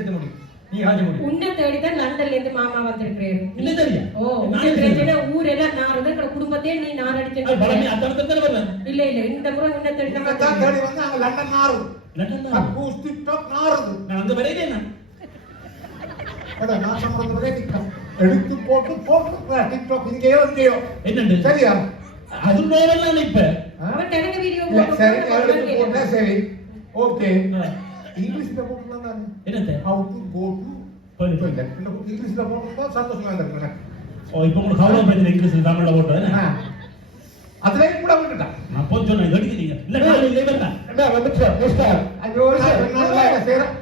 விஷயத்தை முடியும். நீ ராஜ முடியும். உன்னை தேடிதான் லண்டன்ல இருந்து மாமா வந்திருக்கிறேன். என்ன தெரியா? ஓ, உன்னை பிரச்சனை ஊரெல்லாம் நாரது எங்க குடும்பத்தையே நீ நாரடிச்சு. பலமே அந்த வரல. இல்ல இந்த முறை உன்னை தேடி தான் தேடி வந்து அங்க லண்டன் நாரது. லண்டன் அக்கூஸ்டிக் டாப் நாரது. நான் அந்த வரையிலே நான். அட நான் சொல்றது வரை எடுத்து போட்டு டிக்டாக் இங்கேயோ. என்னண்டு? சரியா? அது நோவெல்லாம் இப்ப. அவன் எனக்கு வீடியோ போட்டு சரி எடுத்து போட்டா சரி. ஓகே. இங்கிலீஷ்ல போட்டுலாம் நான். என்னது? How to go to toilet. இங்கிலீஷ்ல போட்டா சந்தோஷமா இருக்கு எனக்கு. ஓ இப்போ உங்களுக்கு ஹவலோ பத்தி இங்கிலீஷ்ல தமிழ்ல போட்டா. அதுல கூட விட்டுட்டேன். நான் போய் சொன்னேன் கடிக்கிறீங்க. இல்ல நான் இல்ல இல்ல. என்ன வந்துச்சு மிஸ்டர். ஐயோ நான் என்ன செய்றேன்?